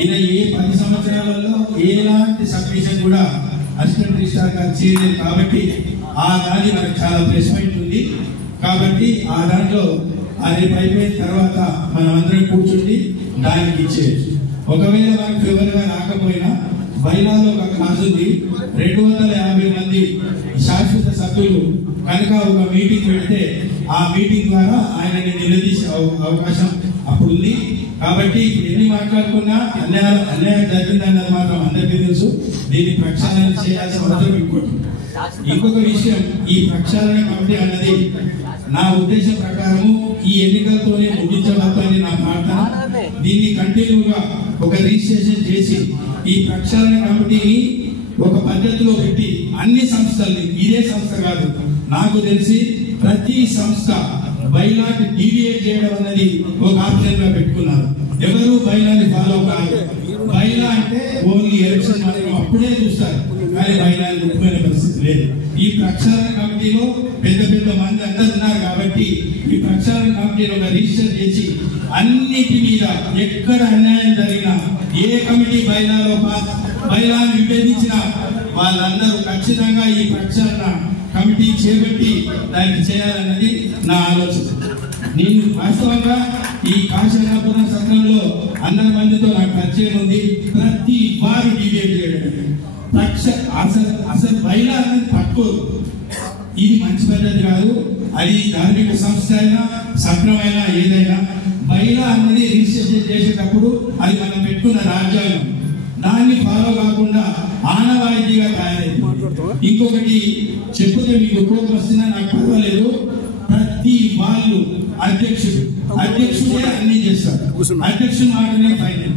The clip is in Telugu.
ఈయన ఏ 10 సంవత్సరాలలో ఎలాంటి సబ్మిషన్ కూడా అసిస్టెంట్ రిజిస్ట్రార్ గారు చేయలేదు కాబట్టి ఆ దాని మనకు చాలా ప్లస్ పాయింట్ ఉంది. కాబట్టి ఆ దాంట్లో రేపు అయిపోయిన తర్వాత మనం అందరం కూర్చుండి దానికి ఇచ్చేయచ్చు. ఒకవేళ మనకు ఫేవర్ గా రాకపోయినా బైలాలో ఒక క్లాస్ ఉంది, 250 మంది శాశ్వత సభ్యులు కనుక ఒక మీటింగ్ పెడితే ఆ మీటింగ్ ద్వారా ఆయనని నిలదీసే అవకాశం అప్పుడు ఉంది. కాబట్టి ఇప్పుడు ఎన్ని మాట్లాడుకున్నా అన్యాయం జరిగిందన్నది మాత్రం అందరికీ తెలుసు. దీన్ని ప్రక్షాళన చేయాల్సిన అవసరం ఇంకొక విషయం, ఈ ప్రక్షాళన కమిటీ అన్నది నా ఉద్దేశం ప్రకారము ఈ ఎన్నికలతోనే ముగించవద్దని నా ప్రార్థన. దీన్ని కంటిన్యూగా ఒక రిజిస్ట్రేషన్ చేసి ఈ ప్రక్షాళన కమిటీని ఒక పద్ధతిలో పెట్టి అన్ని సంస్థల్ని, ఇదే సంస్థ కాదు, నాకు తెలిసి ప్రతి సంస్థ బైలాని డీవియేట్ చేయడం అనేది ఒక ఆప్షన్ గా పెట్టుకున్నారు. ఎవరు బైలాని ఫాలో కాదు. బైలా అంటే ఓన్లీ ఎలక్షన్ అప్పుడే చూస్తారు, కానీ బైలాని ముఖ్యమైన పరిస్థితి లేదు. ఈ ప్రక్షాళన కమిటీలో పెద్ద పెద్ద మంది అందరు ఉన్నారు కాబట్టి ఈ ప్రక్షాళన కమిటీలో రిజిస్టర్ చేసి అన్నిటి మీద ఎక్కడ అన్యాయం జరిగినా ఏ కమిటీ బైలాని విభేదించినా వాళ్ళందరూ ఖచ్చితంగా ఈ ప్రక్షాళన కమిటీ చేపట్టి దానికి చేయాలన్నది నా ఆలోచన. నేను వాస్తవంగా ఈ కాశీనాపురం సత్రంలో 100 మందితో నాకు పరిచయం ఉంది. ప్రతి వారు డిబేట్ చేయడం అసలు బైలా అనేది పట్టుకోరు. ఇది మంచి పద్ధతి కాదు. అది ధార్మిక సంస్థ అయినా సక్రమైనా ఏదైనా బైలా అన్నది రిజిస్ట్రేషన్ చేసేటప్పుడు అది మనం పెట్టుకున్న రాజ్యాంగం, దాన్ని ఫాలో కాకుండా ఆనవాయితీగా తయారైంది. ఇంకొకటి చెప్తే మీకు కోపం వస్తున్నా నాకు పర్వాలేదు, ప్రతి వాళ్ళు అధ్యక్షుడే అన్ని చేస్తారు, అధ్యక్షుడు మాటనే ఫైనల్.